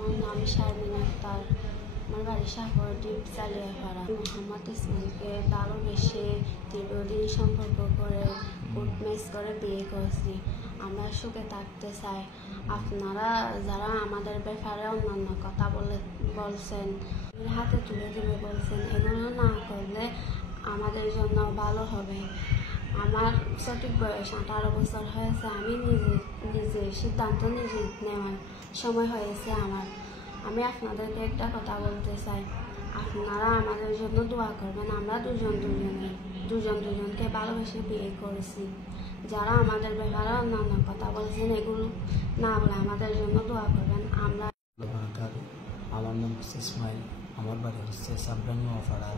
আমার নাম শারমিন আক্তার। আমার বাড়ি সাগরদ্বীপ জালিয়াপাড়া। মোহাম্মদ ইসমাইলকে ভালোবেসে দীর্ঘদিন সম্পর্ক করে কোর্ট ম্যারেজ করে বিয়ে করছি। আমরা সুখে থাকতে চাই। আপনারা যারা আমাদের ব্যাপারে অন্যান্য কথা বলছেন, হাতে তুলে দিবে বলছেন, এগুলো না করলে আমাদের জন্য ভালো হবে। আমার সঠিক বয়স 18 বছর হয়েছে। আমি নিজে সিদ্ধান্ত নিজে নেওয়ার সময় হয়েছে আমার। আমি আপনাদেরকে একটা কথা বলতে চাই, আপনারা আমাদের জন্য দোয়া করবেন। আমরা দুজনকে ভালোবেসে বিয়ে করেছি। যারা আমাদের ব্যাপারে অন্যান্য কথা বলছেন, এগুলো না বলে আমাদের জন্য দোয়া করবেন। আমার নাম হচ্ছে ইসমাইল। আমার বাড়ি হচ্ছে সাবরানিয়াপাড়া।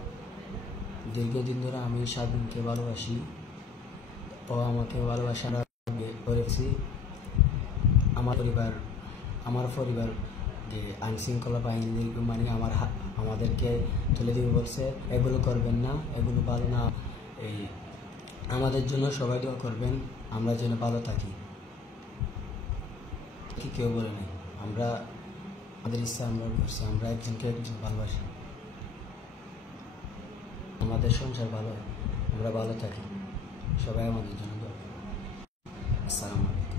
দীর্ঘদিন ধরে আমি শারমিনকে ভালোবাসি, ও আমাকে ভালোবাসার করেছি। আমার পরিবার যে আইন শৃঙ্খলা বাহিনী মানে আমাদেরকে তুলে দিবে বলছে। এগুলো করবেন না, এগুলো ভালো না। এই আমাদের জন্য সবাই দোয়া করবেন, আমরা যেন ভালো থাকি। কি কেউ বলে নাই, আমাদের ইচ্ছা আমরা করছি। আমরা একজনকে একজন ভালোবাসি, আমাদের সংসার ভালো, আমরা ভালো থাকি। সবাই আমাদের জন্য দোয়া করবেন। আসসালামু আলাইকুম।